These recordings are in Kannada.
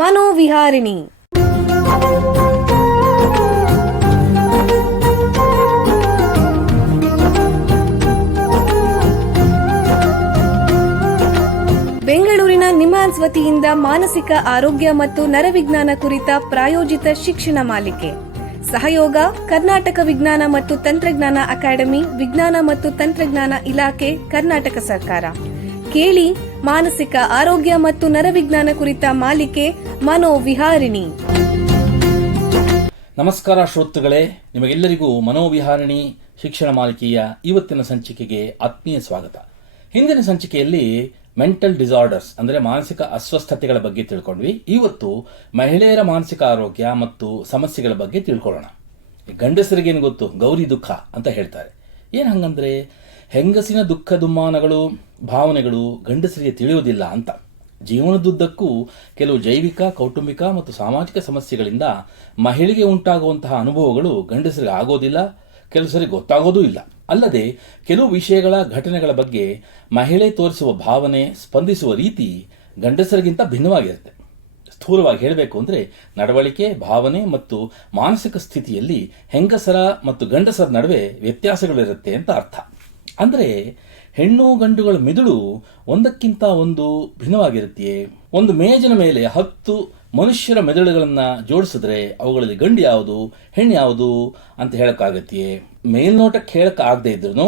ಮನೋವಿಹಾರಿಣಿ. ಬೆಂಗಳೂರಿನ ನಿಮ್ಹಾನ್ಸ್ ವತಿಯಿಂದ ಮಾನಸಿಕ ಆರೋಗ್ಯ ಮತ್ತು ನರವಿಜ್ಞಾನ ಕುರಿತ ಪ್ರಾಯೋಜಿತ ಶಿಕ್ಷಣ ಮಾಲಿಕೆ. ಸಹಯೋಗ ಕರ್ನಾಟಕ ವಿಜ್ಞಾನ ಮತ್ತು ತಂತ್ರಜ್ಞಾನ ಅಕಾಡೆಮಿ, ವಿಜ್ಞಾನ ಮತ್ತು ತಂತ್ರಜ್ಞಾನ ಇಲಾಖೆ, ಕರ್ನಾಟಕ ಸರ್ಕಾರ. ಕೇಳಿ ಮಾನಸಿಕ ಆರೋಗ್ಯ ಮತ್ತು ನರವಿಜ್ಞಾನ ಕುರಿತ ಮಾಲಿಕೆ ಮನೋವಿಹಾರಿಣಿ. ನಮಸ್ಕಾರ ಶ್ರೋತೃಗಳೇ, ನಿಮಗೆಲ್ಲರಿಗೂ ಮನೋವಿಹಾರಿಣಿ ಶಿಕ್ಷಣ ಮಾಲಿಕೆಯ ಇವತ್ತಿನ ಸಂಚಿಕೆಗೆ ಆತ್ಮೀಯ ಸ್ವಾಗತ. ಹಿಂದಿನ ಸಂಚಿಕೆಯಲ್ಲಿ ಮೆಂಟಲ್ ಡಿಸಾರ್ಡರ್ಸ್ ಅಂದರೆ ಮಾನಸಿಕ ಅಸ್ವಸ್ಥತೆಗಳ ಬಗ್ಗೆ ತಿಳ್ಕೊಂಡ್ವಿ. ಇವತ್ತು ಮಹಿಳೆಯರ ಮಾನಸಿಕ ಆರೋಗ್ಯ ಮತ್ತು ಸಮಸ್ಯೆಗಳ ಬಗ್ಗೆ ತಿಳ್ಕೊಳ್ಳೋಣ. ಗಂಡಸರಿಗೇನು ಗೊತ್ತು, ಗೌರಿ ದುಃಖ ಅಂತ ಹೇಳ್ತಾರೆ. ಏನು ಹಂಗಂದ್ರೆ, ಹೆಂಗಸಿನ ದುಃಖ ದುಮ್ಮಾನಗಳು ಭಾವನೆಗಳು ಗಂಡಸರಿಗೆ ತಿಳಿಯುವುದಿಲ್ಲ ಅಂತ. ಜೀವನದುದ್ದಕ್ಕೂ ಕೆಲವು ಜೈವಿಕ, ಕೌಟುಂಬಿಕ ಮತ್ತು ಸಾಮಾಜಿಕ ಸಮಸ್ಯೆಗಳಿಂದ ಮಹಿಳೆಗೆ ಉಂಟಾಗುವಂತಹ ಅನುಭವಗಳು ಗಂಡಸರಿಗೆ ಆಗೋದಿಲ್ಲ, ಕೆಲವು ಸರಿ ಗೊತ್ತಾಗೋದೂ ಇಲ್ಲ. ಅಲ್ಲದೆ ಕೆಲವು ವಿಷಯಗಳ ಘಟನೆಗಳ ಬಗ್ಗೆ ಮಹಿಳೆ ತೋರಿಸುವ ಭಾವನೆ, ಸ್ಪಂದಿಸುವ ರೀತಿ ಗಂಡಸರಿಗಿಂತ ಭಿನ್ನವಾಗಿರುತ್ತೆ. ಸ್ಥೂಲವಾಗಿ ಹೇಳಬೇಕು ಅಂದರೆ, ನಡವಳಿಕೆ, ಭಾವನೆ ಮತ್ತು ಮಾನಸಿಕ ಸ್ಥಿತಿಯಲ್ಲಿ ಹೆಂಗಸರ ಮತ್ತು ಗಂಡಸರ ನಡುವೆ ವ್ಯತ್ಯಾಸಗಳಿರುತ್ತೆ ಅಂತ ಅರ್ಥ. ಅಂದರೆ ಹೆಣ್ಣು ಗಂಡುಗಳ ಮಿದುಳು ಒಂದಕ್ಕಿಂತ ಒಂದು ಭಿನ್ನವಾಗಿರುತ್ತೆಯೇ? ಒಂದು ಮೇಜಿನ ಮೇಲೆ 10 ಮನುಷ್ಯರ ಮೆದುಳುಗಳನ್ನು ಜೋಡಿಸಿದ್ರೆ ಅವುಗಳಲ್ಲಿ ಗಂಡು ಯಾವುದು, ಹೆಣ್ಣು ಯಾವುದು ಅಂತ ಹೇಳಕ್ಕಾಗತ್ತೆಯೇ? ಮೇಲ್ನೋಟಕ್ಕೆ ಹೇಳಕ್ ಆಗದೆ ಇದ್ರೂ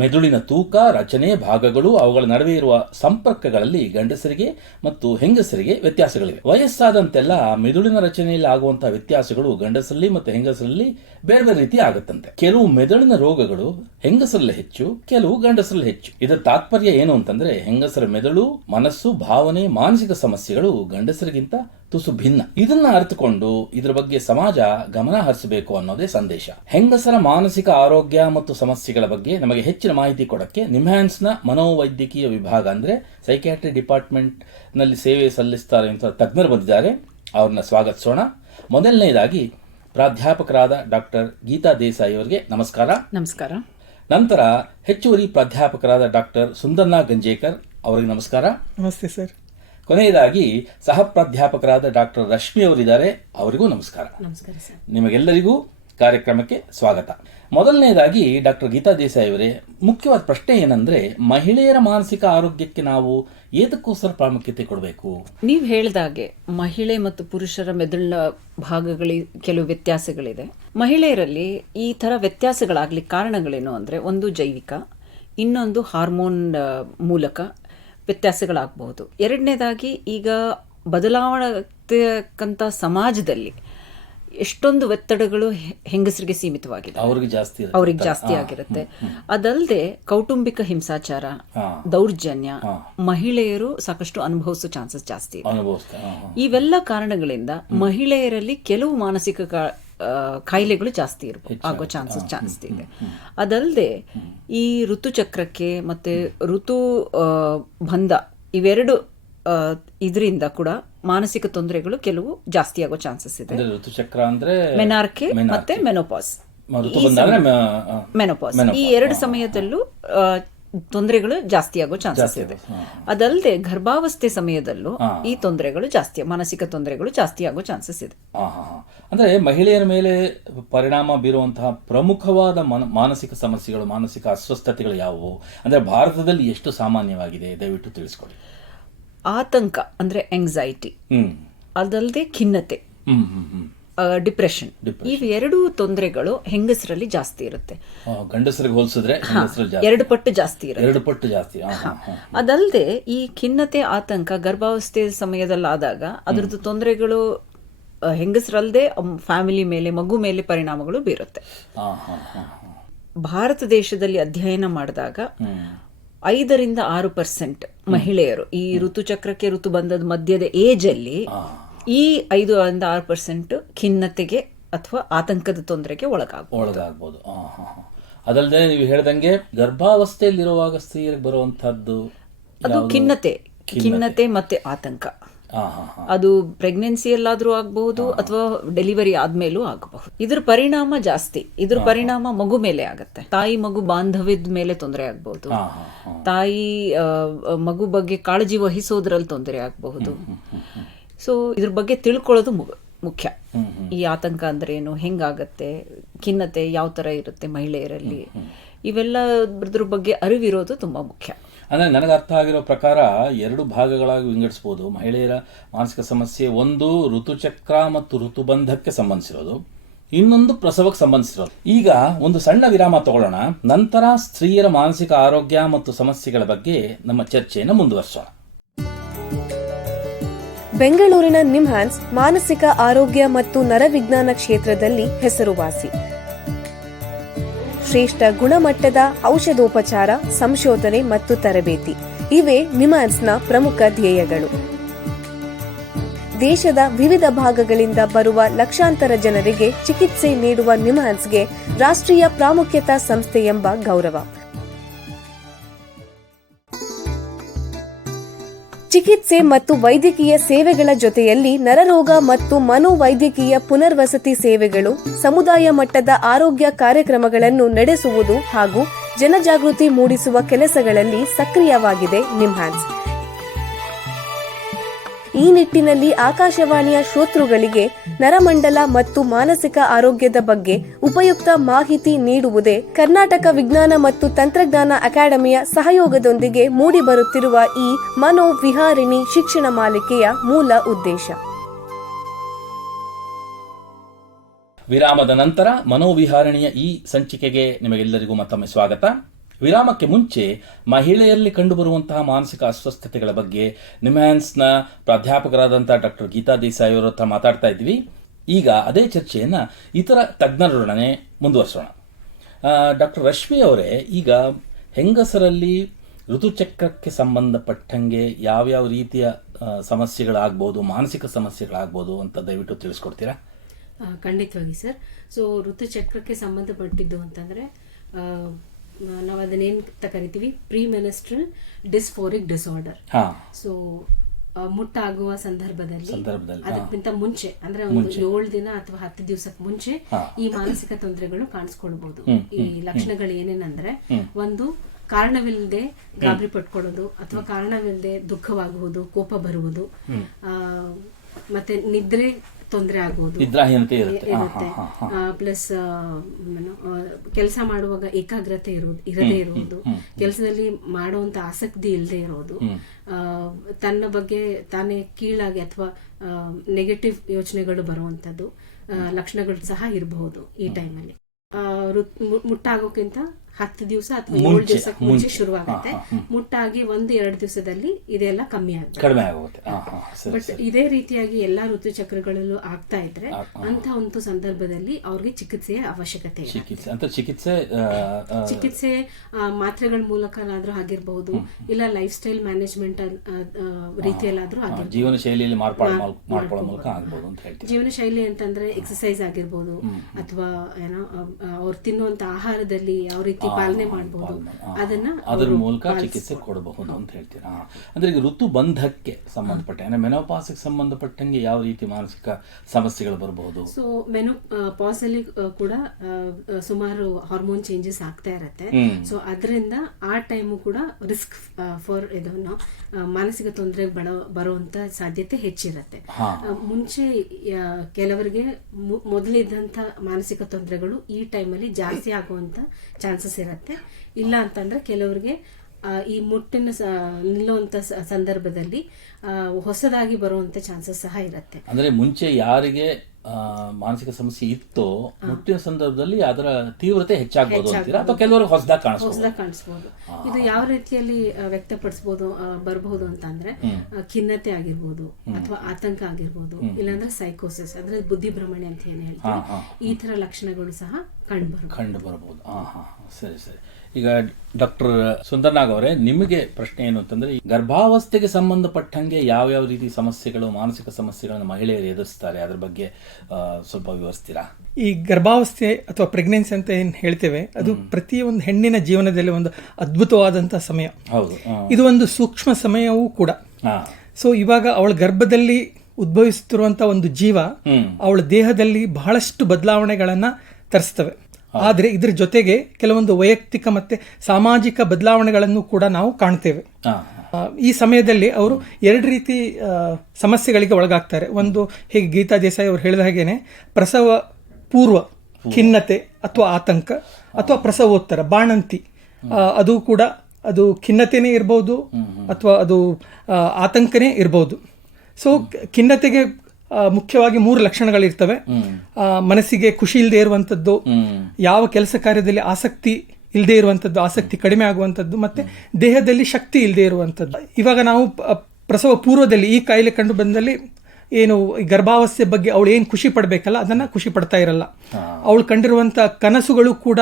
ಮೆದುಳಿನ ತೂಕ, ರಚನೆ, ಭಾಗಗಳು, ಅವುಗಳ ನಡುವೆ ಇರುವ ಸಂಪರ್ಕಗಳಲ್ಲಿ ಗಂಡಸರಿಗೆ ಮತ್ತು ಹೆಂಗಸರಿಗೆ ವ್ಯತ್ಯಾಸಗಳಿವೆ. ವಯಸ್ಸಾದಂತೆಲ್ಲ ಮೆದುಳಿನ ರಚನೆಯಲ್ಲಿ ಆಗುವಂತಹ ವ್ಯತ್ಯಾಸಗಳು ಗಂಡಸರಲ್ಲಿ ಮತ್ತು ಹೆಂಗಸರಲ್ಲಿ ಬೇರೆ ಬೇರೆ ರೀತಿ ಆಗುತ್ತಂತೆ. ಕೆಲವು ಮೆದುಳಿನ ರೋಗಗಳು ಹೆಂಗಸರಲ್ಲಿ ಹೆಚ್ಚು, ಕೆಲವು ಗಂಡಸರಲ್ಲಿ ಹೆಚ್ಚು. ಇದರ ತಾತ್ಪರ್ಯ ಏನು ಅಂತಂದ್ರೆ, ಹೆಂಗಸರ ಮೆದುಳು, ಮನಸ್ಸು, ಭಾವನೆ, ಮಾನಸಿಕ ಸಮಸ್ಯೆಗಳು ಗಂಡಸರಿಗಿಂತ ತುಸು ಭಿನ್ನ. ಇದನ್ನ ಅರ್ಥಕೊಂಡು ಇದರ ಬಗ್ಗೆ ಸಮಾಜ ಗಮನ ಹರಿಸಬೇಕು ಅನ್ನೋದೇ ಸಂದೇಶ. ಹೆಂಗಸರ ಮಾನಸಿಕ ಆರೋಗ್ಯ ಮತ್ತು ಸಮಸ್ಯೆಗಳ ಬಗ್ಗೆ ನಮಗೆ ಹೆಚ್ಚಿನ ಮಾಹಿತಿ ಕೊಡಕ್ಕೆ ನಿಮ್ಹಾನ್ಸ್ನ ಮನೋವೈದ್ಯಕೀಯ ವಿಭಾಗ ಅಂದ್ರೆ ಸೈಕ್ಯಾಟ್ರಿ ಡಿಪಾರ್ಟ್ಮೆಂಟ್ ನಲ್ಲಿ ಸೇವೆ ಸಲ್ಲಿಸ್ತಾರೆ ಅಂತ ತಜ್ಞರು ಬಂದಿದ್ದಾರೆ. ಅವ್ರನ್ನ ಸ್ವಾಗತಿಸೋಣ. ಮೊದಲನೇದಾಗಿ ಪ್ರಾಧ್ಯಾಪಕರಾದ ಡಾಕ್ಟರ್ ಗೀತಾ ದೇಸಾಯಿ ಅವರಿಗೆ ನಮಸ್ಕಾರ. ನಮಸ್ಕಾರ. ನಂತರ ಹೆಚ್ಚುವರಿ ಪ್ರಾಧ್ಯಾಪಕರಾದ ಡಾಕ್ಟರ್ ಸುಂದರ್ನಾ ಗಂಜೇಕರ್ ಅವರಿಗೆ ನಮಸ್ಕಾರ. ನಮಸ್ತೆ ಸರ್. ಕೊನೆಯದಾಗಿ ಸಹ ಪ್ರಾಧ್ಯಾಪಕರಾದ ಡಾಕ್ಟರ್ ರಶ್ಮಿ ಅವರಿದ್ದಾರೆ, ಅವರಿಗೂ ನಮಸ್ಕಾರ. ನಮಸ್ಕಾರ ಸರ್. ನಿಮಗೆಲ್ಲರಿಗೂ ಕಾರ್ಯಕ್ರಮಕ್ಕೆ ಸ್ವಾಗತ. ಮೊದಲನೇದಾಗಿ ಡಾಕ್ಟರ್ ಗೀತಾ ದೇಸಾಯಿ ಅವರೇ, ಮುಖ್ಯವಾದ ಪ್ರಶ್ನೆ ಏನಂದ್ರೆ, ಮಹಿಳೆಯರ ಮಾನಸಿಕ ಆರೋಗ್ಯಕ್ಕೆ ನಾವು ಏತಕ್ಕೋಸ್ಕರ ಪ್ರಾಮುಖ್ಯತೆ ಕೊಡಬೇಕು? ನೀವು ಹೇಳಿದಾಗೆ ಮಹಿಳೆ ಮತ್ತು ಪುರುಷರ ಮೆದುಳಿನ ಭಾಗಗಳಿಗೆ ಕೆಲವು ವ್ಯತ್ಯಾಸಗಳಿದೆ. ಮಹಿಳೆಯರಲ್ಲಿ ಈ ಥರ ವ್ಯತ್ಯಾಸಗಳಾಗ್ಲಿಕ್ಕೆ ಕಾರಣಗಳೇನು ಅಂದರೆ, ಒಂದು ಜೈವಿಕ, ಇನ್ನೊಂದು ಹಾರ್ಮೋನ್ ಮೂಲಕ ವ್ಯತ್ಯಾಸಗಳಾಗಬಹುದು. ಎರಡನೇದಾಗಿ ಈಗ ಬದಲಾವಣೆಕ್ಕಂಥ ಸಮಾಜದಲ್ಲಿ ಎಷ್ಟೊಂದು ಒತ್ತಡಗಳು ಹೆಂಗಸರಿಗೆ ಸೀಮಿತವಾಗಿದೆ, ಅವ್ರಿಗೆ ಜಾಸ್ತಿ ಆಗಿರುತ್ತೆ. ಅದಲ್ಲದೆ ಕೌಟುಂಬಿಕ ಹಿಂಸಾಚಾರ, ದೌರ್ಜನ್ಯ ಮಹಿಳೆಯರು ಸಾಕಷ್ಟು ಅನುಭವಿಸೋ ಚಾನ್ಸಸ್ ಜಾಸ್ತಿ ಇದೆ. ಇವೆಲ್ಲ ಕಾರಣಗಳಿಂದ ಮಹಿಳೆಯರಲ್ಲಿ ಕೆಲವು ಮಾನಸಿಕ ಕಾಯಿಲೆಗಳು ಜಾಸ್ತಿ ಆಗೋ ಚಾನ್ಸಸ್ ಜಾಸ್ತಿ ಇದೆ. ಅದಲ್ಲದೆ ಈ ಋತುಚಕ್ರಕ್ಕೆ ಮತ್ತೆ ಋತು ಬಂಧ ಇವೆರಡು ಇದರಿಂದ ಕೂಡ ಮಾನಸಿಕ ತೊಂದರೆಗಳು ಕೆಲವು ಜಾಸ್ತಿ ಆಗೋ ಚಾನ್ಸಸ್ ಇದೆ. ಋತುಚಕ್ರ ಅಂದ್ರೆ ಮೆನಾರ್ಕೆ ಮತ್ತೆ ಮೆನೋಪಾಸ್, ಈ ಎರಡು ಸಮಯದಲ್ಲೂ ತೊಂದರೆಗಳು ಜಾಸ್ತಿ ಆಗೋ ಚಾನ್ಸಸ್ ಇದೆ. ಅದಲ್ಲದೆ ಗರ್ಭಾವಸ್ಥೆ ಸಮಯದಲ್ಲೂ ಈ ತೊಂದರೆಗಳು ಜಾಸ್ತಿ, ಮಾನಸಿಕ ತೊಂದರೆಗಳು ಜಾಸ್ತಿ ಆಗೋ ಚಾನ್ಸಸ್ ಇದೆ. ಅಂದ್ರೆ ಮಹಿಳೆಯರ ಮೇಲೆ ಪರಿಣಾಮ ಬೀರುವಂತಹ ಪ್ರಮುಖವಾದ ಮಾನಸಿಕ ಸಮಸ್ಯೆಗಳು, ಮಾನಸಿಕ ಅಸ್ವಸ್ಥತೆಗಳು ಯಾವುವು? ಅಂದ್ರೆ ಭಾರತದಲ್ಲಿ ಎಷ್ಟು ಸಾಮಾನ್ಯವಾಗಿದೆ, ದಯವಿಟ್ಟು ತಿಳಿಸ್ಕೊಡಿ. ಆತಂಕ ಅಂದ್ರೆ ಎಂಗ್ಸೈಟಿ, ಅದಲ್ಲದೆ ಖಿನ್ನತೆ, ಡಿಪ್ರೆಷನ್, ಇವೆರಡೂ ತೊಂದರೆಗಳು ಹೆಂಗಸರಲ್ಲಿ ಜಾಸ್ತಿ ಇರುತ್ತೆ. ಗಂಡಸರಿಗೆ ಹೋಲಿಸಿದ್ರೆ 2 ಪಟ್ಟು ಜಾಸ್ತಿ ಇರುತ್ತೆ. 2 ಪಟ್ಟು ಜಾಸ್ತಿ. ಅದಲ್ಲದೆ ಈ ಖಿನ್ನತೆ, ಆತಂಕ ಗರ್ಭಾವಸ್ಥೆ ಸಮಯದಲ್ಲಾದಾಗ ಅದರದ್ದು ತೊಂದರೆಗಳು ಹೆಂಗಸರಲ್ಲದೆ ಫ್ಯಾಮಿಲಿ ಮೇಲೆ, ಮಗು ಮೇಲೆ ಪರಿಣಾಮಗಳು ಬೀರುತ್ತೆ. ಭಾರತ ದೇಶದಲ್ಲಿ ಅಧ್ಯಯನ ಮಾಡಿದಾಗ 5-6% ಮಹಿಳೆಯರು ಈ ಋತುಚಕ್ರಕ್ಕೆ, ಋತುಬಂಧದ ಮಧ್ಯದ ಏಜ್ ಅಲ್ಲಿ ಈ 5-6% ಖಿನ್ನತೆಗೆ ಅಥವಾ ಆತಂಕದ ತೊಂದರೆಗೆ ಒಳಗಾಗಬಹುದು. ಅದಲ್ಲದೆ ನೀವು ಹೇಳ್ದಂಗೆ ಗರ್ಭಾವಸ್ಥೆಯಲ್ಲಿರುವಾಗ ಸ್ತ್ರೀಯರಿಗೆ ಬರುವಂತಹದ್ದು ಅದು ಖಿನ್ನತೆ ಮತ್ತೆ ಆತಂಕ. ಅದು ಪ್ರೆಗ್ನೆನ್ಸಿಯಲ್ಲಾದ್ರೂ ಆಗಬಹುದು ಅಥವಾ ಡೆಲಿವರಿ ಆದ್ಮೇಲೂ ಆಗಬಹುದು. ಇದ್ರ ಪರಿಣಾಮ ಜಾಸ್ತಿ, ಇದ್ರ ಪರಿಣಾಮ ಮಗು ಮೇಲೆ ಆಗತ್ತೆ. ತಾಯಿ ಮಗು ಬಾಂಧವ್ಯದ ಮೇಲೆ ತೊಂದರೆ ಆಗಬಹುದು, ತಾಯಿ ಮಗು ಬಗ್ಗೆ ಕಾಳಜಿ ವಹಿಸೋದ್ರಲ್ಲಿ ತೊಂದರೆ ಆಗಬಹುದು. ಸೊ ಇದ್ರ ಬಗ್ಗೆ ತಿಳ್ಕೊಳ್ಳೋದು ಮುಖ್ಯ. ಈ ಆತಂಕ ಅಂದ್ರೆ ಏನು, ಹೆಂಗಾಗತ್ತೆ, ಖಿನ್ನತೆ ಯಾವ ಥರ ಇರುತ್ತೆ ಮಹಿಳೆಯರಲ್ಲಿ, ಇವೆಲ್ಲ ಇದ್ರ ಬಗ್ಗೆ ಅರಿವಿರೋದು ತುಂಬ ಮುಖ್ಯ. ಅಂದರೆ ನನಗೆ ಅರ್ಥ ಆಗಿರೋ ಪ್ರಕಾರ 2 ಭಾಗಗಳಾಗಿ ವಿಂಗಡಿಸ್ಬೋದು ಮಹಿಳೆಯರ ಮಾನಸಿಕ ಸಮಸ್ಯೆ. ಒಂದು ಋತುಚಕ್ರ ಮತ್ತು ಋತುಬಂಧಕ್ಕೆ ಸಂಬಂಧಿಸಿರೋದು, ಇನ್ನೊಂದು ಪ್ರಸವಕ್ಕೆ ಸಂಬಂಧಿಸಿರೋದು. ಈಗ ಒಂದು ಸಣ್ಣ ವಿರಾಮ ತಗೊಳ್ಳೋಣ, ನಂತರ ಸ್ತ್ರೀಯರ ಮಾನಸಿಕ ಆರೋಗ್ಯ ಮತ್ತು ಸಮಸ್ಯೆಗಳ ಬಗ್ಗೆ ನಮ್ಮ ಚರ್ಚೆಯನ್ನು ಮುಂದುವರಿಸೋಣ. ಬೆಂಗಳೂರಿನ ನಿಮ್ಹಾನ್ಸ್ ಮಾನಸಿಕ ಆರೋಗ್ಯ ಮತ್ತು ನರವಿಜ್ಞಾನ ಕ್ಷೇತ್ರದಲ್ಲಿ ಹೆಸರುವಾಸಿ. ಶ್ರೇಷ್ಠ ಗುಣಮಟ್ಟದ ಔಷಧೋಪಚಾರ, ಸಂಶೋಧನೆ ಮತ್ತು ತರಬೇತಿ ಇವೇ ನಿಮ್ಹಾನ್ಸ್ನ ಪ್ರಮುಖ ಧ್ಯೇಯಗಳು. ದೇಶದ ವಿವಿಧ ಭಾಗಗಳಿಂದ ಬರುವ ಲಕ್ಷಾಂತರ ಜನರಿಗೆ ಚಿಕಿತ್ಸೆ ನೀಡುವ ನಿಮ್ಹಾನ್ಸ್ಗೆ ರಾಷ್ಟ್ರೀಯ ಪ್ರಾಮುಖ್ಯತಾ ಸಂಸ್ಥೆ ಎಂಬ ಗೌರವ. ಚಿಕಿತ್ಸೆ ಮತ್ತು ವೈದ್ಯಕೀಯ ಸೇವೆಗಳ ಜೊತೆಯಲ್ಲಿ ನರರೋಗ ಮತ್ತು ಮನೋವೈದ್ಯಕೀಯ ಪುನರ್ವಸತಿ ಸೇವೆಗಳು, ಸಮುದಾಯ ಮಟ್ಟದ ಆರೋಗ್ಯ ಕಾರ್ಯಕ್ರಮಗಳನ್ನು ನಡೆಸುವುದು ಹಾಗೂ ಜನಜಾಗೃತಿ ಮೂಡಿಸುವ ಕೆಲಸಗಳಲ್ಲಿ ಸಕ್ರಿಯವಾಗಿದೆ ನಿಮ್ಹಾನ್ಸ್. ಈ ನಿಟ್ಟಿನಲ್ಲಿ ಆಕಾಶವಾಣಿಯ ಶ್ರೋತೃಗಳಿಗೆ ನರಮಂಡಲ ಮತ್ತು ಮಾನಸಿಕ ಆರೋಗ್ಯದ ಬಗ್ಗೆ ಉಪಯುಕ್ತ ಮಾಹಿತಿ ನೀಡುವುದೇ ಕರ್ನಾಟಕ ವಿಜ್ಞಾನ ಮತ್ತು ತಂತ್ರಜ್ಞಾನ ಅಕಾಡೆಮಿಯ ಸಹಯೋಗದೊಂದಿಗೆ ಮೂಡಿಬರುತ್ತಿರುವ ಈ ಮನೋವಿಹಾರಿಣಿ ಶಿಕ್ಷಣ ಮಾಲಿಕೆಯ ಮೂಲ ಉದ್ದೇಶ. ವಿರಾಮದ ನಂತರ ಮನೋವಿಹಾರಣಿಯ ಈ ಸಂಚಿಕೆಗೆ ನಿಮಗೆಲ್ಲರಿಗೂ ಮತ್ತೊಮ್ಮೆ ಸ್ವಾಗತ. ವಿರಾಮಕ್ಕೆ ಮುಂಚೆ ಮಹಿಳೆಯರಲ್ಲಿ ಕಂಡುಬರುವಂತಹ ಮಾನಸಿಕ ಅಸ್ವಸ್ಥತೆಗಳ ಬಗ್ಗೆ ನಿಮ್ಹಾನ್ಸ್ನ ಪ್ರಾಧ್ಯಾಪಕರಾದಂತಹ ಡಾಕ್ಟರ್ ಗೀತಾ ದೇಸಾಯಿ ಅವರ ಹತ್ರ ಮಾತಾಡ್ತಾ ಇದ್ವಿ. ಈಗ ಅದೇ ಚರ್ಚೆಯನ್ನು ಇತರ ತಜ್ಞರೊಡನೆ ಮುಂದುವರಿಸೋಣ. ಡಾಕ್ಟರ್ ರಶ್ಮಿ ಅವರೇ, ಈಗ ಹೆಂಗಸರಲ್ಲಿ ಋತುಚಕ್ರಕ್ಕೆ ಸಂಬಂಧಪಟ್ಟಂಗೆ ಯಾವ್ಯಾವ ರೀತಿಯ ಸಮಸ್ಯೆಗಳಾಗ್ಬೋದು, ಮಾನಸಿಕ ಸಮಸ್ಯೆಗಳಾಗ್ಬೋದು ಅಂತ ದಯವಿಟ್ಟು ತಿಳಿಸ್ಕೊಡ್ತೀರಾ? ಖಂಡಿತವಾಗಿ ಸರ್. ಸೊ ಋತುಚಕ್ರಕ್ಕೆ ಸಂಬಂಧಪಟ್ಟಿದ್ದು ಅಂತಂದರೆ ನಾವು ಅದನ್ನೇನು ಕರಿತೀವಿ ಪ್ರೀಮೆನಸ್ಟ್ರಲ್ ಡಿಸ್ಫೋರಿಕ್ ಡಿಸಾರ್ಡರ್. ಸೊ ಮುಟ್ಟಾಗುವ ಸಂದರ್ಭದಲ್ಲಿ ಅದಕ್ಕಿಂತ ಮುಂಚೆ ಅಂದ್ರೆ ಒಂದು 7 ದಿನ ಅಥವಾ 10 ದಿವಸಕ್ಕೆ ಮುಂಚೆ ಈ ಮಾನಸಿಕ ತೊಂದರೆಗಳು ಕಾಣಿಸ್ಕೊಳ್ಬಹುದು. ಈ ಲಕ್ಷಣಗಳು ಏನೇನಂದ್ರೆ, ಒಂದು ಕಾರಣವಿಲ್ಲದೆ ಗಾಬರಿ ಪಟ್ಕೊಳ್ಳೋದು ಅಥವಾ ಕಾರಣವಿಲ್ಲದೆ ದುಃಖವಾಗುವುದು, ಕೋಪ ಬರುವುದು, ಮತ್ತೆ ನಿದ್ರೆ ತೊಂದರೆ ಆಗುವುದು ಇರುತ್ತೆ. ಪ್ಲಸ್ ಕೆಲಸ ಮಾಡುವಾಗ ಏಕಾಗ್ರತೆ ಇರದೇ ಇರುವುದು, ಕೆಲಸದಲ್ಲಿ ಮಾಡುವಂತ ಆಸಕ್ತಿ ಇಲ್ಲದೆ ಇರೋದು, ತನ್ನ ಬಗ್ಗೆ ತಾನೇ ಕೀಳಾಗಿ ಅಥವಾ ನೆಗೆಟಿವ್ ಯೋಚನೆಗಳು ಬರುವಂತದ್ದು ಲಕ್ಷಣಗಳು ಸಹ ಇರಬಹುದು. ಈ ಟೈಮಲ್ಲಿ ಮುಟ್ಟಾಗೋಕ್ಕಿಂತ 10 ದಿವಸ ಅಥವಾ 7 ದಿವಸಕ್ಕೆ ಮುಂಚೆ ಶುರುವಾಗುತ್ತೆ. ಮುಟ್ಟಾಗಿ 1-2 ದಿವಸದಲ್ಲಿ ಇದೆಲ್ಲ ಕಡಿಮೆ ಆಗುತ್ತೆ. ಬಟ್ ಇದೇ ರೀತಿಯಾಗಿ ಎಲ್ಲಾ ಋತುಚಕ್ರಗಳಲ್ಲೂ ಆಗ್ತಾ ಇದ್ರೆ ಅಂತ ಒಂದು ಸಂದರ್ಭದಲ್ಲಿ ಅವ್ರಿಗೆ ಚಿಕಿತ್ಸೆಯ ಅವಶ್ಯಕತೆ ಇದೆ. ಚಿಕಿತ್ಸೆ ಮಾತ್ರೆಗಳ ಮೂಲಕನಾದ್ರೂ ಆಗಿರಬಹುದು, ಇಲ್ಲ ಲೈಫ್ ಸ್ಟೈಲ್ ಮ್ಯಾನೇಜ್ಮೆಂಟ್ ರೀತಿಯಲ್ಲಾದ್ರೂ ಆಗಿರ್ಬೋದು. ಜೀವನ ಶೈಲಿ ಅಂತಂದ್ರೆ ಎಕ್ಸರ್ಸೈಸ್ ಆಗಿರ್ಬೋದು, ಅಥವಾ ಏನೋ ಅವ್ರು ತಿನ್ನುವಂತ ಆಹಾರದಲ್ಲಿ ಯಾವ ರೀತಿ ಪಾಲನೆ ಮಾಡಬಹುದು, ಅದರ ಮೂಲಕ ಚಿಕಿತ್ಸೆ ಕೊಡಬಹುದು ಅಂತ ಹೇಳ್ತೀರಾ. ಅಂದ್ರೆ ಈಗ ಋತುಬಂಧಕ್ಕೆ ಸಂಬಂಧಪಟ್ಟ ಮೆನೋಪಾಸ್ಗೆ ಸಂಬಂಧಪಟ್ಟಂಗೆ ಯಾವ ರೀತಿ ಮಾನಸಿಕ ಸಮಸ್ಯೆಗಳು ಬರಬಹುದು? ಸೊ ಮೆನೋಪಾಸ್ ಅಲ್ಲಿ ಕೂಡ ಸುಮಾರು ಹಾರ್ಮೋನ್ ಚೇಂಜಸ್ ಆಗ್ತಾ ಇರತ್ತೆ. ಸೊ ಅದರಿಂದ ಆ ಟೈಮು ಕೂಡ ರಿಸ್ಕ್ ಫಾರ್ ಇದನ್ನು ಮಾನಸಿಕ ತೊಂದರೆ ಬರುವಂತ ಸಾಧ್ಯತೆ ಹೆಚ್ಚಿರುತ್ತೆ. ಮುಂಚೆ ಕೆಲವರಿಗೆ ಮೊದಲಿದ್ದಂತ ಮಾನಸಿಕ ತೊಂದರೆಗಳು ಈ ಟೈಮಲ್ಲಿ ಜಾಸ್ತಿ ಆಗುವಂತ ಚಾನ್ಸಸ್ ಇರುತ್ತೆ. ಇಲ್ಲ ಅಂತಂದ್ರೆ ಕೆಲವರಿಗೆ ಈ ಮುಟ್ಟಿನ ನಿಲ್ಲುವಂತ ಸಂದರ್ಭದಲ್ಲಿ ಹೊಸದಾಗಿ ಬರುವಂತ ಚಾನ್ಸಸ್ ಸಹ ಇರುತ್ತೆ. ಅಂದ್ರೆ ಮುಂಚೆ ಯಾರಿಗೆ ಮಾನಸಿಕ ಸಮಸ್ಯೆ ಇತ್ತೋ ಮುಟ್ಟಿನ ಸಂದರ್ಭದಲ್ಲಿ ಅದರ ತೀವ್ರತೆ ಹೆಚ್ಚಾಗಬಹುದು ಅಂತೀರಾ, ಅಥವಾ ಕೆಲವರಿಗೆ ಹೊಸದಾಗಿ ಕಾಣಿಸಬಹುದು? ಇದು ಯಾವ ರೀತಿಯಲ್ಲಿ ವ್ಯಕ್ತಪಡಿಸಬಹುದು ಬರಬಹುದು ಅಂತಂದ್ರೆ, ಖಿನ್ನತೆ ಆಗಿರ್ಬೋದು, ಅಥವಾ ಆತಂಕ ಆಗಿರ್ಬೋದು, ಇಲ್ಲಾಂದ್ರೆ ಸೈಕೋಸಿಸ್ ಅಂದ್ರೆ ಬುದ್ಧಿಭ್ರಮಣೆ ಅಂತ ಏನ್ ಹೇಳ್ತೀವಿ, ಈ ತರ ಲಕ್ಷಣಗಳು ಸಹ ಕಂಡು ಬರಬಹುದು. ಸರಿ. ಈಗ ಡಾಕ್ಟರ್ ಸುಂದರ್ನಾಗ್ ಅವರೇ, ನಿಮಗೆ ಪ್ರಶ್ನೆ ಏನು ಅಂತಂದ್ರೆ, ಗರ್ಭಾವಸ್ಥೆಗೆ ಸಂಬಂಧಪಟ್ಟಂಗೆ ಯಾವ್ಯಾವ ರೀತಿ ಸಮಸ್ಯೆಗಳು, ಮಾನಸಿಕ ಸಮಸ್ಯೆಗಳನ್ನು ಮಹಿಳೆಯರು ಎದುರಿಸ್ತಾರೆ, ಅದ್ರ ಬಗ್ಗೆ ಸ್ವಲ್ಪ ವಿವರಿಸ್ತೀರಾ? ಈ ಗರ್ಭಾವಸ್ಥೆ ಅಥವಾ ಪ್ರೆಗ್ನೆನ್ಸಿ ಅಂತ ಏನು ಹೇಳ್ತೇವೆ, ಅದು ಪ್ರತಿಯೊಂದು ಹೆಣ್ಣಿನ ಜೀವನದಲ್ಲಿ ಒಂದು ಅದ್ಭುತವಾದಂತಹ ಸಮಯ. ಹೌದು, ಇದು ಒಂದು ಸೂಕ್ಷ್ಮ ಸಮಯವೂ ಕೂಡ. ಸೊ ಇವಾಗ ಅವಳ ಗರ್ಭದಲ್ಲಿ ಉದ್ಭವಿಸುತ್ತಿರುವಂತಹ ಒಂದು ಜೀವ ಅವಳ ದೇಹದಲ್ಲಿ ಬಹಳಷ್ಟು ಬದಲಾವಣೆಗಳನ್ನ ತರಿಸ್ತವೆ. ಆದರೆ ಇದ್ರ ಜೊತೆಗೆ ಕೆಲವೊಂದು ವೈಯಕ್ತಿಕ ಮತ್ತೆ ಸಾಮಾಜಿಕ ಬದಲಾವಣೆಗಳನ್ನು ಕೂಡ ನಾವು ಕಾಣ್ತೇವೆ. ಈ ಸಮಯದಲ್ಲಿ ಅವರು 2 ರೀತಿ ಸಮಸ್ಯೆಗಳಿಗೆ ಒಳಗಾಗ್ತಾರೆ. ಒಂದು, ಹೇಗೆ ಗೀತಾ ದೇಸಾಯಿ ಅವರು ಹೇಳಿದ ಹಾಗೇನೆ, ಪ್ರಸವ ಪೂರ್ವ ಖಿನ್ನತೆ ಅಥವಾ ಆತಂಕ, ಅಥವಾ ಪ್ರಸವೋತ್ತರ ಬಾಣಂತಿ. ಅದು ಕೂಡ ಅದು ಖಿನ್ನತೆನೇ ಇರ್ಬೋದು ಅಥವಾ ಅದು ಆತಂಕನೇ ಇರ್ಬೋದು. ಸೊ ಖಿನ್ನತೆಗೆ ಮುಖ್ಯವಾಗಿ 3 ಲಕ್ಷಣಗಳಿರ್ತವೆ. ಮನಸ್ಸಿಗೆ ಖುಷಿ ಇಲ್ಲದೆ ಇರುವಂಥದ್ದು, ಯಾವ ಕೆಲಸ ಕಾರ್ಯದಲ್ಲಿ ಆಸಕ್ತಿ ಇಲ್ಲದೆ ಇರುವಂಥದ್ದು, ಆಸಕ್ತಿ ಕಡಿಮೆ ಆಗುವಂಥದ್ದು, ಮತ್ತೆ ದೇಹದಲ್ಲಿ ಶಕ್ತಿ ಇಲ್ಲದೆ ಇರುವಂಥದ್ದು. ಇವಾಗ ನಾವು ಪ್ರಸವ ಪೂರ್ವದಲ್ಲಿ ಈ ಕಾಯಿಲೆ ಕಂಡು ಬಂದಲ್ಲಿ ಏನು ಗರ್ಭಾವಸ್ಥೆ ಬಗ್ಗೆ ಅವಳು ಏನು ಖುಷಿ ಪಡಬೇಕಲ್ಲ ಅದನ್ನ ಖುಷಿ ಪಡ್ತಾ ಇರಲ್ಲ. ಅವಳು ಕಂಡಿರುವಂಥ ಕನಸುಗಳು ಕೂಡ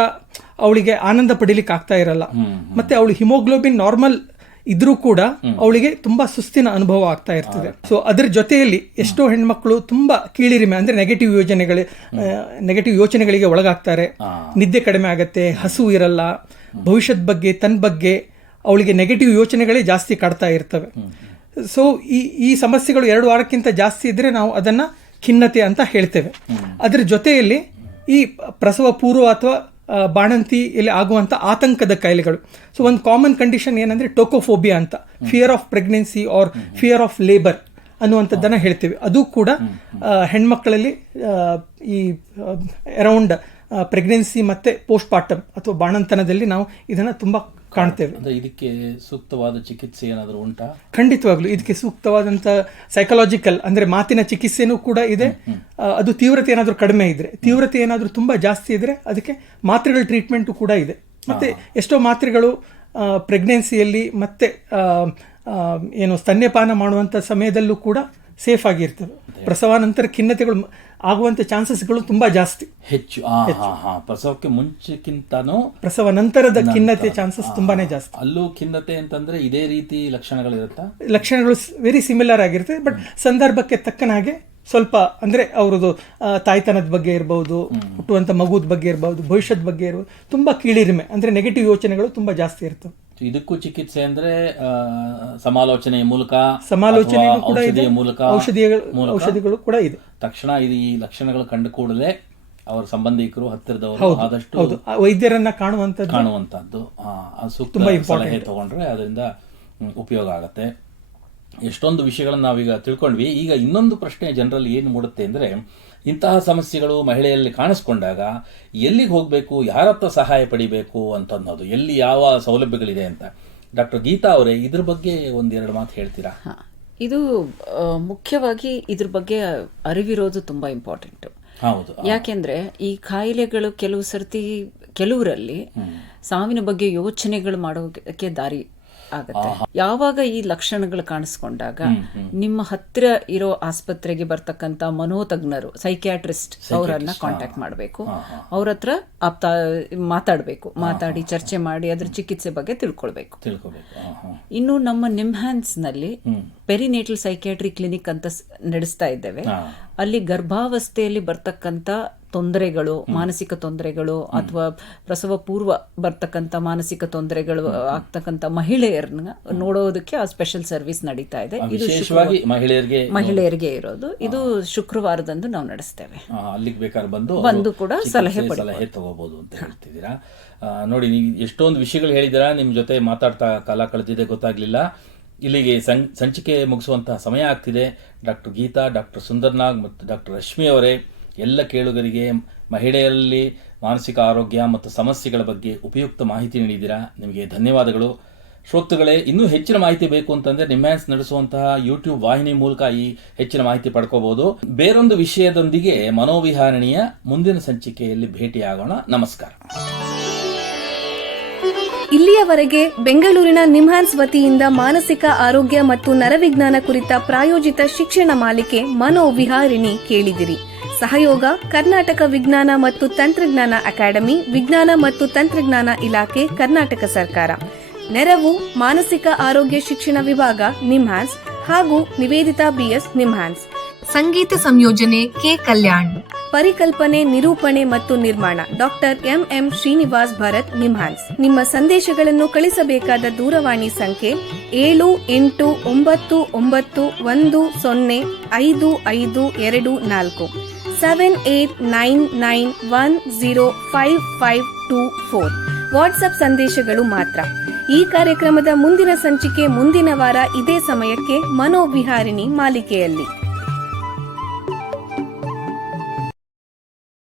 ಅವಳಿಗೆ ಆನಂದ ಪಡಿಲಿಕ್ಕೆ ಆಗ್ತಾ ಇರಲ್ಲ. ಮತ್ತೆ ಅವಳು ಹಿಮೋಗ್ಲೋಬಿನ್ ನಾರ್ಮಲ್ ಇದ್ರೂ ಕೂಡ ಅವಳಿಗೆ ತುಂಬಾ ಸುಸ್ತಿನ ಅನುಭವ ಆಗ್ತಾ ಇರ್ತದೆ. ಸೊ ಅದ್ರ ಜೊತೆಯಲ್ಲಿ ಎಷ್ಟೋ ಹೆಣ್ಮಕ್ಳು ತುಂಬಾ ಕೀಳಿರಿಮೆ ಅಂದ್ರೆ ನೆಗೆಟಿವ್ ಯೋಚನೆಗಳಿಗೆ ಒಳಗಾಗ್ತಾರೆ. ನಿದ್ದೆ ಕಡಿಮೆ ಆಗತ್ತೆ, ಹಸು ಇರಲ್ಲ, ಭವಿಷ್ಯದ ಬಗ್ಗೆ ತನ್ನ ಬಗ್ಗೆ ಅವಳಿಗೆ ನೆಗೆಟಿವ್ ಯೋಚನೆಗಳೇ ಜಾಸ್ತಿ ಕಾಡ್ತಾ ಇರ್ತವೆ. ಸೊ ಈ ಸಮಸ್ಯೆಗಳು 2 ವಾರಕ್ಕಿಂತ ಜಾಸ್ತಿ ಇದ್ರೆ ನಾವು ಅದನ್ನ ಖಿನ್ನತೆ ಅಂತ ಹೇಳ್ತೇವೆ. ಅದ್ರ ಜೊತೆಯಲ್ಲಿ ಈ ಪ್ರಸವ ಪೂರ್ವ ಅಥವಾ ಬಾಣಂತಿಯಲ್ಲಿ ಆಗುವಂಥ ಆತಂಕದ ಕಾಯಿಲೆಗಳು. ಸೊ ಒಂದು ಕಾಮನ್ ಕಂಡೀಷನ್ ಏನಂದರೆ ಟೋಕೋಫೋಬಿಯಾ ಅಂತ, fear of pregnancy or fear of labour ಅನ್ನುವಂಥದ್ದನ್ನು ಹೇಳ್ತೇವೆ. ಅದು ಕೂಡ ಹೆಣ್ಮಕ್ಕಳಲ್ಲಿ ಈ ಅರೌಂಡ್ ಪ್ರೆಗ್ನೆನ್ಸಿ ಮತ್ತು ಪೋಸ್ಟ್ ಪಾರ್ಟಮ್ ಅಥವಾ ಬಾಣಂತನದಲ್ಲಿ ನಾವು ಇದನ್ನು ತುಂಬ ಕಾಣ್ತೇವೆ. ಇದಕ್ಕೆ ಸೂಕ್ತವಾದ ಚಿಕಿತ್ಸೆ ಏನಾದರೂ ಉಂಟಾ? ಖಂಡಿತವಾಗ್ಲೂ ಇದಕ್ಕೆ ಸೂಕ್ತವಾದಂಥ ಸೈಕಲಾಜಿಕಲ್ ಅಂದರೆ ಮಾತಿನ ಚಿಕಿತ್ಸೆನೂ ಕೂಡ ಇದೆ. ಅದು ತೀವ್ರತೆ ಏನಾದರೂ ಕಡಿಮೆ ಇದ್ರೆ, ತೀವ್ರತೆ ಏನಾದರೂ ತುಂಬ ಜಾಸ್ತಿ ಇದ್ರೆ ಅದಕ್ಕೆ ಮಾತ್ರೆಗಳ ಟ್ರೀಟ್ಮೆಂಟು ಕೂಡ ಇದೆ. ಮತ್ತೆ ಎಷ್ಟೋ ಮಾತ್ರೆಗಳು ಪ್ರೆಗ್ನೆನ್ಸಿಯಲ್ಲಿ ಮತ್ತೆ ಏನು ಸ್ತನ್ಯಪಾನ ಮಾಡುವಂಥ ಸಮಯದಲ್ಲೂ ಕೂಡ ಸೇಫ್ ಆಗಿರ್ತವೆ. ಪ್ರಸವಾನಂತರ ಖಿನ್ನತೆಗಳು ಆಗುವಂಥ ಚಾನ್ಸಸ್ಗಳು ತುಂಬಾ ಜಾಸ್ತಿ, ಹೆಚ್ಚು. ಪ್ರಸವಕ್ಕೆ ಮುಂಚೆಕ್ಕಿಂತನೂ ಪ್ರಸವ ನಂತರದ ಖಿನ್ನತೆ ಚಾನ್ಸಸ್ ತುಂಬಾನೇ ಜಾಸ್ತಿ. ಅಲ್ಲೂ ಖಿನ್ನತೆ ಅಂತಂದ್ರೆ ಇದೇ ರೀತಿ ಲಕ್ಷಣಗಳಿರುತ್ತಾ? ಲಕ್ಷಣಗಳು ವೆರಿ ಸಿಮಿಲರ್ ಆಗಿರುತ್ತೆ. ಬಟ್ ಸಂದರ್ಭಕ್ಕೆ ತಕ್ಕನ ಹಾಗೆ ಸ್ವಲ್ಪ ಅಂದ್ರೆ ಅವ್ರದ್ದು ತಾಯ್ತನದ ಬಗ್ಗೆ ಇರಬಹುದು, ಹುಟ್ಟುವಂತ ಮಗುದ ಬಗ್ಗೆ ಇರಬಹುದು, ಭವಿಷ್ಯದ ಬಗ್ಗೆ ಇರಬಹುದು, ತುಂಬಾ ಕೀಳಿರಿಮೆ ಅಂದ್ರೆ ನೆಗೆಟಿವ್ ಯೋಚನೆಗಳು ತುಂಬಾ ಜಾಸ್ತಿ ಇರ್ತವೆ. ಇದಕ್ಕೂ ಚಿಕಿತ್ಸೆ ಅಂದ್ರೆ ಸಮಾಲೋಚನೆಯ ಮೂಲಕ, ಔಷಧಿಗಳು ಕೂಡ ಇದೆ. ತಕ್ಷಣ ಈ ಲಕ್ಷಣಗಳು ಕಂಡು ಕೂಡಲೇ ಅವರ ಸಂಬಂಧಿಕರು, ಹತ್ತಿರದವರು ಆದಷ್ಟು ವೈದ್ಯರನ್ನ ಕಾಣುವಂತದ್ದು ಸೂಕ್ತ ಸಲಹೆ ತಗೊಂಡ್ರೆ ಅದರಿಂದ ಉಪಯೋಗ ಆಗತ್ತೆ. ಎಷ್ಟೊಂದು ವಿಷಯಗಳನ್ನು ನಾವೀಗ ತಿಳ್ಕೊಂಡ್ವಿ. ಈಗ ಇನ್ನೊಂದು ಪ್ರಶ್ನೆ ಜನರಲ್ಲಿ ಏನು ಮೂಡುತ್ತೆ ಅಂದರೆ, ಇಂತಹ ಸಮಸ್ಯೆಗಳು ಮಹಿಳೆಯಲ್ಲಿ ಕಾಣಿಸ್ಕೊಂಡಾಗ ಎಲ್ಲಿಗೆ ಹೋಗಬೇಕು, ಯಾರ ಹತ್ರ ಸಹಾಯ ಪಡಿಬೇಕು ಅಂತನ್ನೋದು, ಎಲ್ಲಿ ಯಾವ ಸೌಲಭ್ಯಗಳಿದೆ ಅಂತ. ಡಾಕ್ಟರ್ ಗೀತಾ ಅವರೇ, ಇದ್ರ ಬಗ್ಗೆ 1-2 ಮಾತು ಹೇಳ್ತೀರಾ? ಇದು ಮುಖ್ಯವಾಗಿ ಇದ್ರ ಬಗ್ಗೆ ಅರಿವಿರೋದು ತುಂಬಾ ಇಂಪಾರ್ಟೆಂಟ್. ಹೌದು. ಯಾಕೆಂದ್ರೆ ಈ ಕಾಯಿಲೆಗಳು ಕೆಲವರಲ್ಲಿ ಸಾವಿನ ಬಗ್ಗೆ ಯೋಚನೆಗಳು ಮಾಡೋಕೆ ದಾರಿ ಆಗತ್ತೆ. ಯಾವಾಗ ಈ ಲಕ್ಷಣಗಳು ಕಾಣಿಸ್ಕೊಂಡಾಗ ನಿಮ್ಮ ಹತ್ತಿರ ಇರೋ ಆಸ್ಪತ್ರೆಗೆ ಬರ್ತಕ್ಕಂಥ ಮನೋತಜ್ಞರು, ಸೈಕ್ಯಾಟ್ರಿಸ್ಟ್ ಅವರನ್ನ ಕಾಂಟ್ಯಾಕ್ಟ್ ಮಾಡಬೇಕು. ಅವ್ರ ಹತ್ರ ಮಾತಾಡಿ ಚರ್ಚೆ ಮಾಡಿ ಅದ್ರ ಚಿಕಿತ್ಸೆ ಬಗ್ಗೆ ತಿಳ್ಕೊಳ್ಬೇಕು. ಇನ್ನು ನಮ್ಮ ನಿಮ್ಹ್ಯಾನ್ಸ್ ನಲ್ಲಿ ಪೆರಿನೇಟಲ್ ಸೈಕ್ಯಾಟ್ರಿ ಕ್ಲಿನಿಕ್ ಅಂತ ನಡೆಸ್ತಾ ಇದ್ದೇವೆ. ಅಲ್ಲಿ ಗರ್ಭಾವಸ್ಥೆಯಲ್ಲಿ ಬರ್ತಕ್ಕಂಥ ತೊಂದರೆಗಳು, ಮಾನಸಿಕ ತೊಂದರೆಗಳು ಅಥವಾ ಪ್ರಸವ ಪೂರ್ವ ಬರ್ತಕ್ಕಂಥ ಮಾನಸಿಕ ತೊಂದರೆಗಳು ಆಗ್ತಕ್ಕಂಥ ಮಹಿಳೆಯರನ್ನ ನೋಡೋದಕ್ಕೆ ಆ ಸ್ಪೆಷಲ್ ಸರ್ವಿಸ್ ನಡೀತಾ ಇದೆ. ಇದು ಮಹಿಳೆಯರಿಗೆ ಇರೋದು. ಇದು ಶುಕ್ರವಾರದಂದು ನಾವು ನಡೆಸ್ತೇವೆ. ಅಲ್ಲಿಗೆ ಬೇಕಾದ್ರೆ ಬಂದು ಕೂಡ ಸಲಹೆ ತಗೋಬಹುದು ಅಂತ ಹೇಳ್ತಿದ್ದೀರಾ. ನೋಡಿ, ನೀವು ಎಷ್ಟೊಂದು ವಿಷಯಗಳು ಹೇಳಿದ್ದೀರಾ. ನಿಮ್ ಜೊತೆ ಮಾತಾಡ್ತಾ ಕಾಲ ಕಳೆದಿದೆ, ಗೊತ್ತಾಗ್ಲಿಲ್ಲ. ಇಲ್ಲಿಗೆ ಸಂಚಿಕೆ ಮುಗಿಸುವಂತಹ ಸಮಯ ಆಗ್ತಿದೆ. ಡಾಕ್ಟರ್ ಗೀತಾ, ಡಾಕ್ಟರ್ ಸುಂದರ್ನಾಗ್ ಮತ್ತು ಡಾಕ್ಟರ್ ರಶ್ಮಿ ಅವರೇ, ಎಲ್ಲ ಕೇಳುಗರಿಗೆ ಮಹಿಳೆಯರಲ್ಲಿ ಮಾನಸಿಕ ಆರೋಗ್ಯ ಮತ್ತು ಸಮಸ್ಯೆಗಳ ಬಗ್ಗೆ ಉಪಯುಕ್ತ ಮಾಹಿತಿ ನೀಡಿದ್ದೀರಾ. ನಿಮಗೆ ಧನ್ಯವಾದಗಳು. ಶ್ರೋತೃಗಳೇ, ಇನ್ನೂ ಹೆಚ್ಚಿನ ಮಾಹಿತಿ ಬೇಕು ಅಂತಂದ್ರೆ ನಿಮ್ಹ್ಯಾನ್ಸ್ ನಡೆಸುವಂತಹ ಯೂಟ್ಯೂಬ್ ವಾಹಿನಿ ಮೂಲಕ ಈ ಹೆಚ್ಚಿನ ಮಾಹಿತಿ ಪಡ್ಕೋಬಹುದು. ಬೇರೊಂದು ವಿಷಯದೊಂದಿಗೆ ಮನೋವಿಹಾರಣಿಯ ಮುಂದಿನ ಸಂಚಿಕೆಯಲ್ಲಿ ಭೇಟಿಯಾಗೋಣ. ನಮಸ್ಕಾರ. ಇಲ್ಲಿಯವರೆಗೆ ಬೆಂಗಳೂರಿನ ನಿಮ್ಹ್ಯಾನ್ಸ್ ವತಿಯಿಂದ ಮಾನಸಿಕ ಆರೋಗ್ಯ ಮತ್ತು ನರವಿಜ್ಞಾನ ಕುರಿತ ಪ್ರಾಯೋಜಿತ ಶಿಕ್ಷಣ ಮಾಲಿಕೆ ಮನೋವಿಹಾರಿಣಿ ಕೇಳಿದಿರಿ. ಸಹಯೋಗ ಕರ್ನಾಟಕ ವಿಜ್ಞಾನ ಮತ್ತು ತಂತ್ರಜ್ಞಾನ ಅಕಾಡೆಮಿ, ವಿಜ್ಞಾನ ಮತ್ತು ತಂತ್ರಜ್ಞಾನ ಇಲಾಖೆ, ಕರ್ನಾಟಕ ಸರ್ಕಾರ. ನೆರವು ಮಾನಸಿಕ ಆರೋಗ್ಯ ಶಿಕ್ಷಣ ವಿಭಾಗ ನಿಮ್ಹ್ಯಾನ್ಸ್ ಹಾಗೂ ನಿವೇದಿತಾ ಬಿಎಸ್ ನಿಮ್ಹ್ಯಾನ್ಸ್. ಸಂಗೀತ ಸಂಯೋಜನೆ ಕೆ ಕಲ್ಯಾಣ್. ಪರಿಕಲ್ಪನೆ, ನಿರೂಪಣೆ ಮತ್ತು ನಿರ್ಮಾಣ ಡಾಕ್ಟರ್ ಎಂಎಂ ಶ್ರೀನಿವಾಸ್ ಭರತ್ ನಿಮ್ಹ್ಯಾನ್ಸ್. ನಿಮ್ಮ ಸಂದೇಶಗಳನ್ನು ಕಳಿಸಬೇಕಾದ ದೂರವಾಣಿ ಸಂಖ್ಯೆ 7891105524 7899105524. ವಾಟ್ಸ್ಆಪ್ ಸಂದೇಶಗಳು ಮಾತ್ರ. ಈ ಕಾರ್ಯಕ್ರಮದ ಮುಂದಿನ ಸಂಚಿಕೆ ಮುಂದಿನ ವಾರ ಇದೇ ಸಮಯಕ್ಕೆ ಮನೋವಿಹಾರಿಣಿ ಮಾಲಿಕೆಯಲ್ಲಿ.